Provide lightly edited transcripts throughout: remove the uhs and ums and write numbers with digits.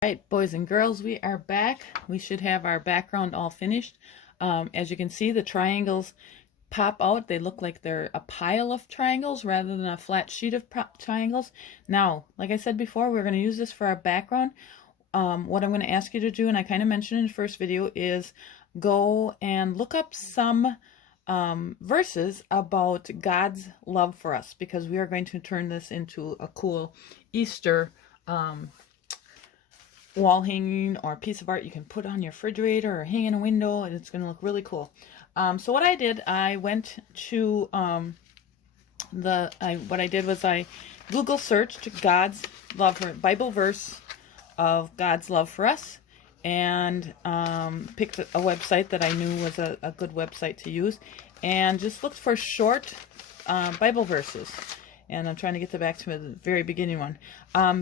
Right, boys and girls, we are back. We should have our background all finished. As you can see, the triangles pop out. They look like they're a pile of triangles rather than a flat sheet of triangles. Now, like I said before, we're going to use this for our background. What I'm going to ask you to do, and I kind of mentioned in the first video, is go and look up some verses about God's love for us, because we are going to turn this into a cool Easter wall hanging or a piece of art you can put on your refrigerator or hang in a window, and it's going to look really cool. So what I did, I went to what I did was I Google searched God's love for Bible verse of God's love for us, and picked a website that I knew was a good website to use, and just looked for short Bible verses. And I'm trying to get back to the very beginning one.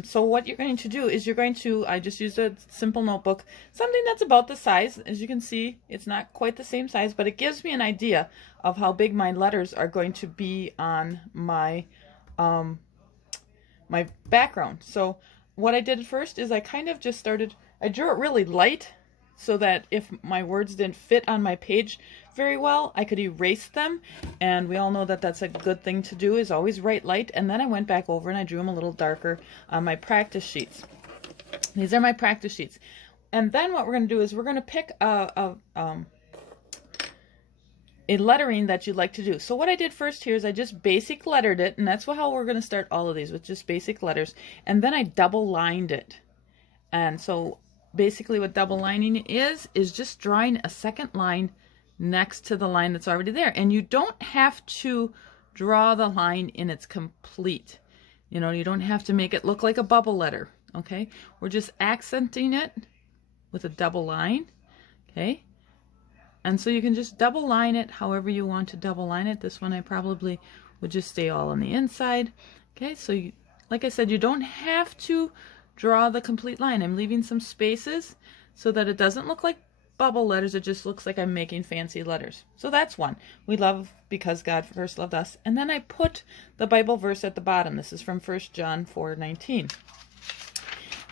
So what you're going to do is I just used a simple notebook, something that's about the size. As you can see, it's not quite the same size, but it gives me an idea of how big my letters are going to be on my my background. So what I did first is I kind of just I drew it really light, so that if my words didn't fit on my page very well, I could erase them. And we all know that that's a good thing to do, is always write light. And then I went back over and I drew them a little darker on my practice sheets. These are my practice sheets. And then what we're going to do is we're going to pick a lettering that you'd like to do. So what I did first here is I just basic lettered it, and that's how we're going to start all of these, with just basic letters. And then I double lined it. And so basically what double lining is just drawing a second line next to the line that's already there. And you don't have to draw the line in its complete. You know, you don't have to make it look like a bubble letter, okay? We're just accenting it with a double line, okay? And so you can just double line it however you want to double line it. This one I probably would just stay all on the inside, okay? So like I said, you don't have to draw the complete line. I'm leaving some spaces so that it doesn't look like bubble letters. It just looks like I'm making fancy letters. So that's one. We love because God first loved us. And then I put the Bible verse at the bottom. This is from 1 John 4:19.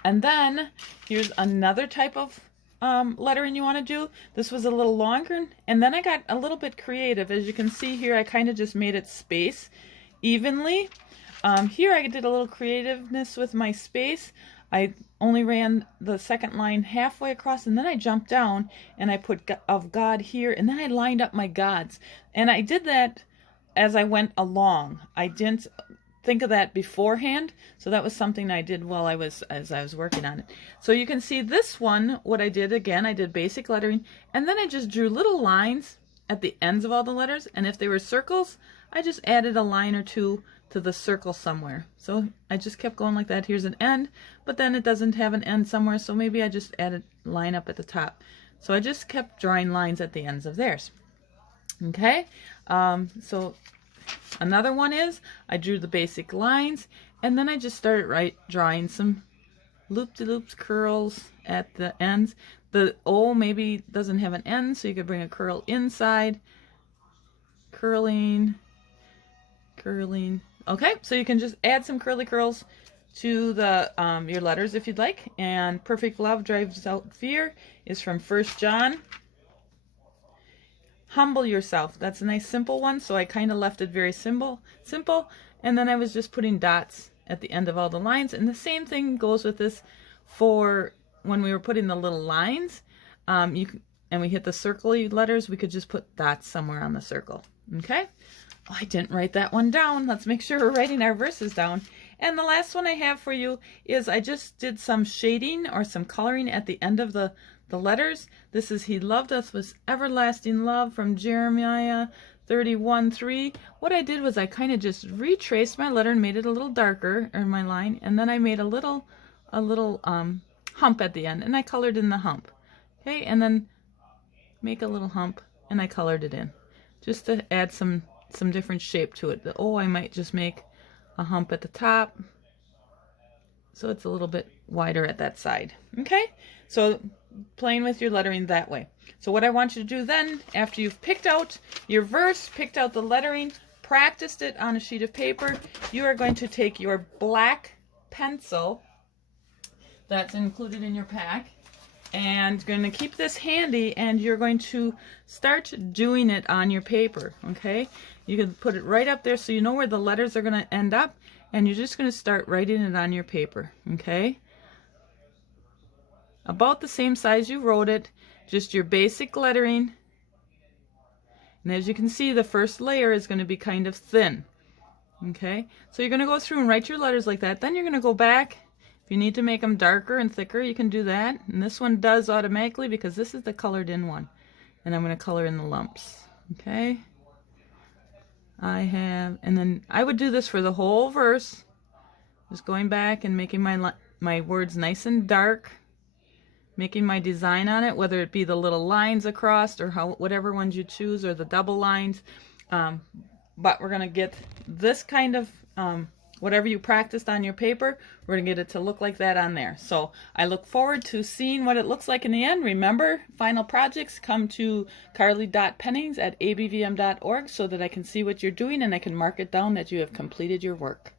And then here's another type of lettering you want to do. This was a little longer, and then I got a little bit creative. As you can see here, I kind of just made it space evenly. Here I did a little creativeness with my space. I only ran the second line halfway across, and then I jumped down and I put of God here, and then I lined up my gods. And I did that as I went along. I didn't think of that beforehand, so that was something I did as I was working on it. So you can see this one, what I did again, I did basic lettering, and then I just drew little lines at the ends of all the letters, and if they were circles, I just added a line or two to the circle somewhere. So I just kept going like that. Here's an end, but then it doesn't have an end somewhere, so maybe I just added a line up at the top. So I just kept drawing lines at the ends of theirs. Okay, so another one is I drew the basic lines, and then I just started drawing some loop-de-loops, curls at the ends. The O maybe doesn't have an end, so you could bring a curl inside, curling. Okay, so you can just add some curly curls to the your letters if you'd like. And perfect love drives out fear is from 1 John. Humble yourself. That's a nice simple one, so I kind of left it very simple. And then I was just putting dots at the end of all the lines. And the same thing goes with this for when we were putting the little lines. And we hit the circle letters, we could just put dots somewhere on the circle. Okay? Oh, I didn't write that one down. Let's make sure we're writing our verses down. And the last one I have for you is I just did some shading or some coloring at the end of the letters. This is He loved us with everlasting love from Jeremiah 31:3. What I did was I kind of just retraced my letter and made it a little darker, or my line, and then I made a little hump at the end, and I colored in the hump. Okay, and then make a little hump, and I colored it in, just to add some different shape to it. The O, I might just make a hump at the top, so it's a little bit wider at that side. Okay, so playing with your lettering that way. So what I want you to do then, after you've picked out your verse, picked out the lettering, practiced it on a sheet of paper, you are going to take your black pencil that's included in your pack. And you're going to keep this handy, and you're going to start doing it on your paper, okay? You can put it right up there so you know where the letters are going to end up, and you're just going to start writing it on your paper, okay? About the same size you wrote it, just your basic lettering. And as you can see, the first layer is going to be kind of thin, okay? So you're going to go through and write your letters like that. Then you're going to go back. If you need to make them darker and thicker, you can do that. And this one does automatically because this is the colored in one. And I'm going to color in the lumps, okay? And then I would do this for the whole verse. Just going back and making my words nice and dark. Making my design on it, whether it be the little lines across or whatever ones you choose, or the double lines. But we're going to get this kind of, whatever you practiced on your paper, we're going to get it to look like that on there. So I look forward to seeing what it looks like in the end. Remember, final projects come to carly.pennings@abvm.org so that I can see what you're doing and I can mark it down that you have completed your work.